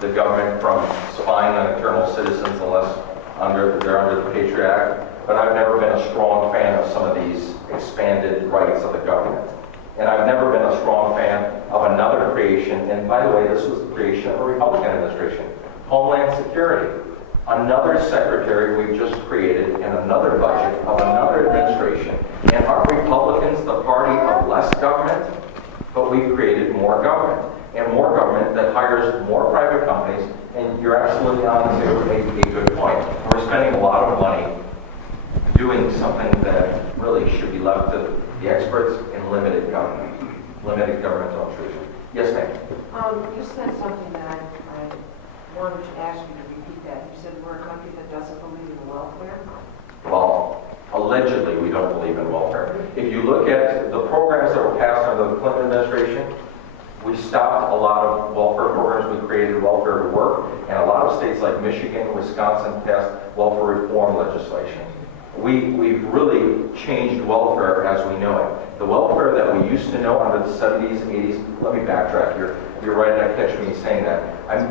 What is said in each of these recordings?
the government from spying on internal citizens unless they're under the Patriot Act, but I've never been a strong fan of some of these expanded rights of the government. And I've never been a strong fan of another creation, and by the way, this was the creation of a Republican administration, Homeland Security. Another secretary we've just created and another budget of another administration. And aren't Republicans the party of less government? But we've created more government. And more government that hires more private companies. And you're absolutely on to a good point. We're spending a lot of money doing something that really should be left to the experts in limited government, limited governmental intrusion. Yes, ma'am. You said something that I wanted to ask you to repeat that. You said we're a country that doesn't believe in welfare? Well, allegedly we don't believe in welfare. If you look at the programs that were passed under the Clinton administration, we stopped a lot of welfare programs. We created welfare to work, and a lot of states like Michigan, Wisconsin passed welfare reform legislation. We've really changed welfare as we know it. The welfare that we used to know under the 70s, 80s, let me backtrack here. You're right, I catch me saying that.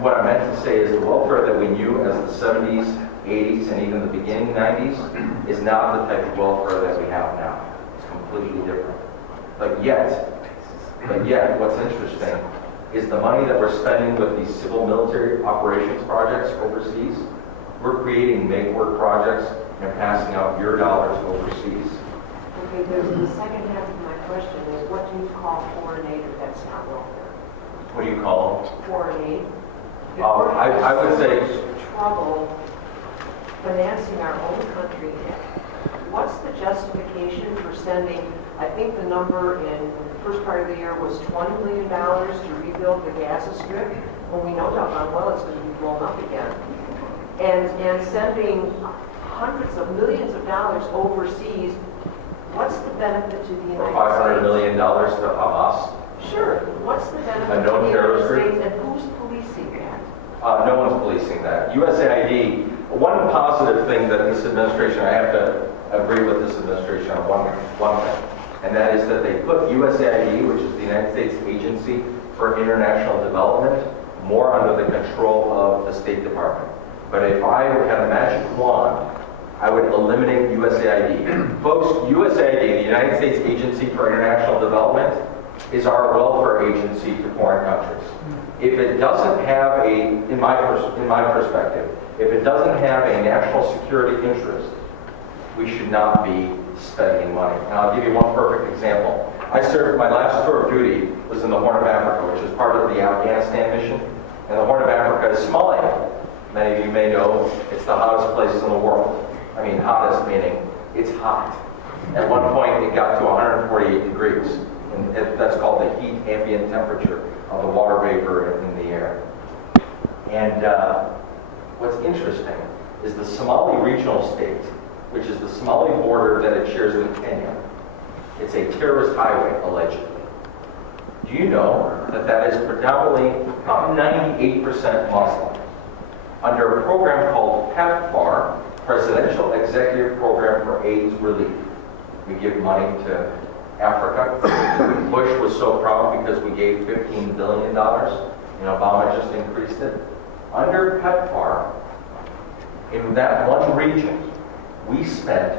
What I meant to say is the welfare that we knew as the 70s, 80s, and even the beginning 90s is not the type of welfare that we have now. It's completely different. But yet, what's interesting is the money that we're spending with these civil military operations projects overseas, we're creating make-work projects and passing out your dollars overseas. Okay, the second half of my question is, what do you call foreign aid if that's not welfare? What do you call them? Foreign aid. I would say trouble financing our own country. What's the justification for sending, I think the number in the first part of the year was $20 million to rebuild the Gaza Strip, when we know doggone well it's going to be blown up again. And sending hundreds of millions of dollars overseas, what's the benefit to the United States? $500 million to Hamas? Sure. What's the benefit to known the terrorist United group? States, and who's policing that? No one's policing that. USAID, one positive thing that this administration, I have to agree with this administration on one thing, and that is that they put USAID, which is the United States Agency for International Development, more under the control of the State Department. But if I had a magic wand, I would eliminate USAID. Folks, USAID, the United States Agency for International Development, is our welfare agency to foreign countries. If it doesn't have in my perspective, if it doesn't have a national security interest, we should not be spending money. And I'll give you one perfect example. I served, my last tour of duty was in the Horn of Africa, which is part of the Afghanistan mission. And the Horn of Africa is Somalia. Many of you may know it's the hottest place in the world. I mean, hottest meaning it's hot. At one point, it got to 148 degrees. And that's called the heat ambient temperature of the water vapor in the air. And what's interesting is the Somali regional state, which is the Somali border that it shares with Kenya. It's a terrorist highway, allegedly. Do you know that is predominantly about 98% Muslim? Under a program called PEPFAR, Presidential Executive Program for AIDS Relief. We give money to Africa. Bush was so proud because we gave $15 billion, and Obama just increased it. Under PEPFAR, in that one region, we spent,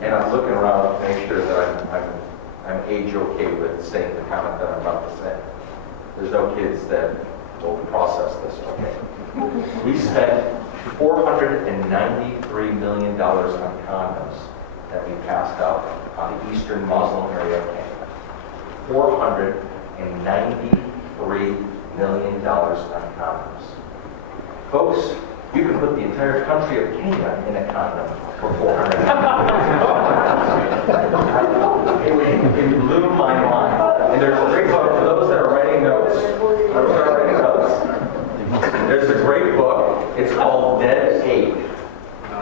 and I'm looking around to make sure that I'm age okay with saying the comment that I'm about to say. There's no kids that will process this, okay? We spent $493 million on condoms that we passed out on the eastern Muslim area of Kenya. $493 million on condoms. Folks, you can put the entire country of Kenya in a condom for $400 million. It blew my mind. And there's a great book for those that are writing notes. There's a great book. It's called Dead Aid.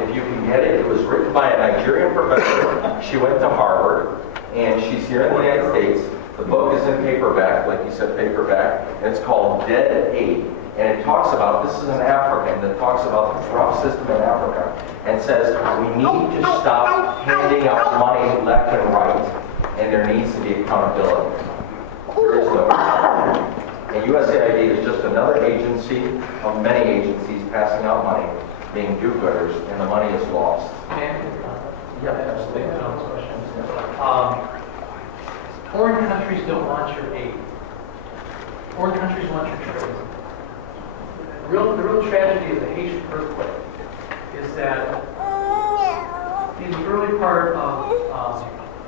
If you can get it, it was written by a Nigerian professor. She went to Harvard, and she's here in the United States. The book is in paperback, like you said, paperback, and it's called Dead Aid. And it talks about, this is an African that talks about the corrupt system in Africa, and says we need to stop handing out money left and right, and there needs to be accountability. There is no accountability. And that USAID is just another agency of many agencies passing out money, being do-gooders, and the money is lost. Yeah, absolutely. Foreign countries don't want your aid. Foreign countries want your trade. The real tragedy of the Haitian earthquake is that in the early part of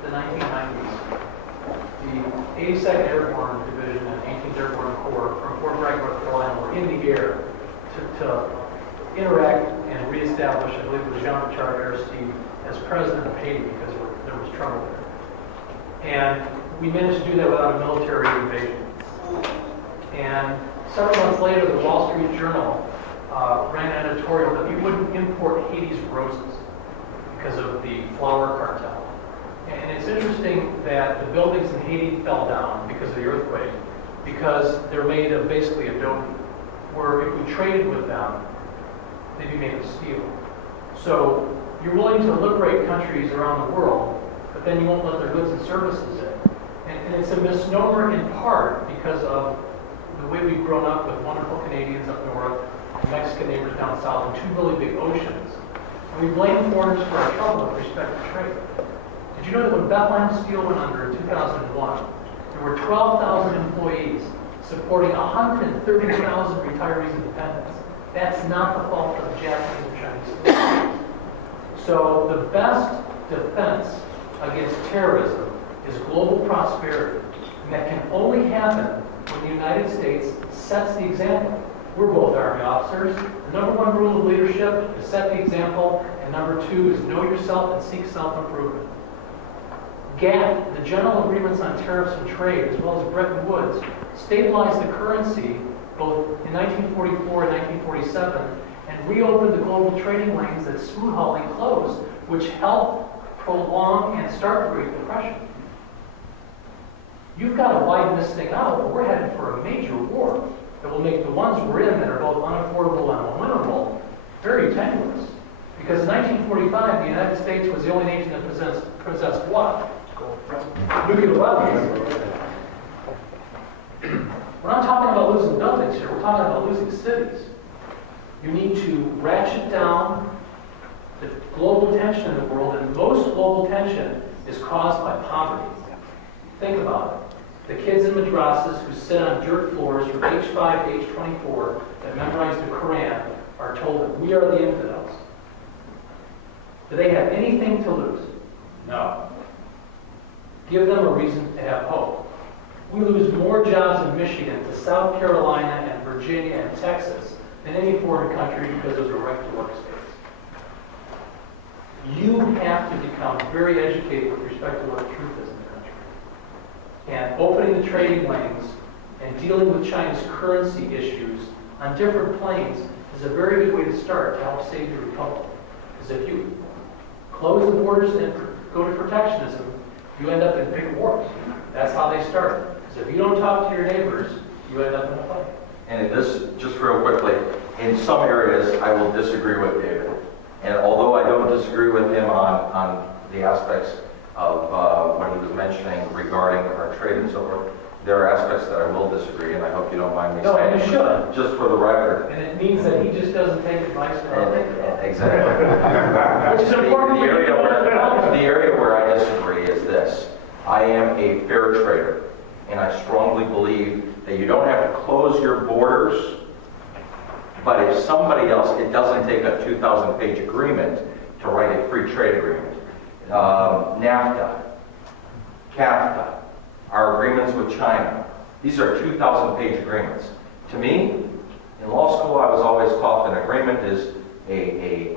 the 1990s, the 82nd Airborne Division and 18th Airborne Corps from Fort Bragg, North Carolina were in the air to interact and reestablish, I believe it was Jean-Richard Aristide, as president of Haiti because there was trouble there. And we managed to do that without a military invasion. And several months later, the Wall Street Journal ran an editorial that we wouldn't import Haiti's roses because of the flower cartel. And it's interesting that the buildings in Haiti fell down because of the earthquake, because they're made of basically adobe, where if we traded with them, they'd be made of steel. So you're willing to liberate countries around the world, but then you won't let their goods and services in. And it's a misnomer in part because of the way we've grown up with wonderful Canadians up north, and Mexican neighbors down south, and two really big oceans. And we blame foreigners for our trouble with respect to trade. Did you know that when Bethlehem Steel went under in 2001, there were 12,000 employees supporting 130,000 retirees and dependents? That's not the fault of Japanese or Chinese. So the best defense against terrorism is global prosperity. And that can only happen when the United States sets the example. We're both Army officers. The number one rule of leadership is set the example, and number two is know yourself and seek self-improvement. GATT, the General Agreements on Tariffs and Trade, as well as Bretton Woods, stabilized the currency both in 1944 and 1947 and reopened the global trading lanes that Smoot-Hawley closed, which helped prolong and start the Great Depression. You've got to widen this thing out, or we're headed for a major war that will make the ones we're in that are both unaffordable and unwinnable very tenuous. Because in 1945, the United States was the only nation that possessed what? Nuclear weapons. We're not talking about losing buildings here. We're talking about losing cities. You need to ratchet down the global tension in the world, and most global tension is caused by poverty. Think about it. The kids in madrasas who sit on dirt floors from age 5 to age 24 that memorize the Quran are told that we are the infidels. Do they have anything to lose? No. Give them a reason to have hope. We lose more jobs in Michigan to South Carolina and Virginia and Texas than any foreign country because those are right-to-work states. You have to become very educated with respect to what truth is in the country. And opening the trading lanes and dealing with China's currency issues on different planes is a very good way to start to help save the republic. Because if you close the borders and go to protectionism, you end up in big wars. That's how they start. Because if you don't talk to your neighbors, you end up in a fight. And this, just real quickly, in some areas I will disagree with David. And although I don't disagree with him on the aspects of what he was mentioning regarding our trade and so forth, there are aspects that I will disagree, and I hope you don't mind me saying. No, and you should. Just for the record. And it means that he just doesn't take advice from other people. Exactly. Which is important. The area where I disagree is this. I am a fair trader, and I strongly believe that you don't have to close your borders, but if somebody else, it doesn't take a 2,000-page agreement to write a free trade agreement. NAFTA, CAFTA, our agreements with China. These are 2,000-page agreements. To me, in law school, I was always taught that an agreement is a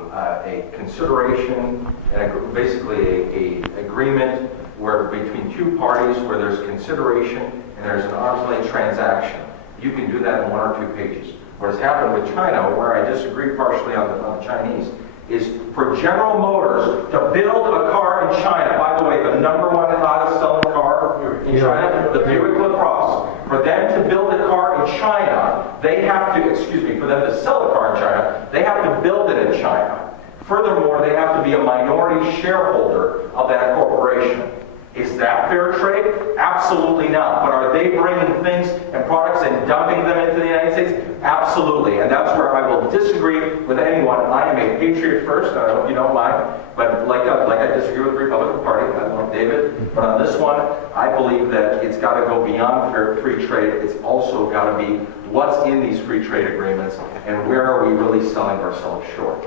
consideration, and basically a agreement where between two parties where there's consideration and there's an arm's length transaction. You can do that in 1 or 2 pages. What has happened with China, where I disagree partially on the Chinese, is for General Motors to build a car in China. By the way, the number one hottest selling car in China, the Buick LaCrosse. For them to build a car in China, they have to, for them to sell a car in China, they have to build it in China. Furthermore, they have to be a minority shareholder of that corporation. Is that fair trade? Absolutely not. But are they bringing things and products and dumping them into the United States? Absolutely. And that's where I will disagree with anyone. I am a patriot first, and I hope you don't mind. But like I disagree with the Republican Party, I love David. But on this one, I believe that it's got to go beyond free trade. It's also got to be what's in these free trade agreements and where are we really selling ourselves short.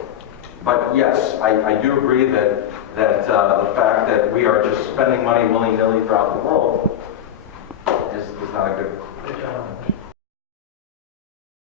But yes, I do agree that the fact that we are just spending money willy-nilly throughout the world is not a good. Good job.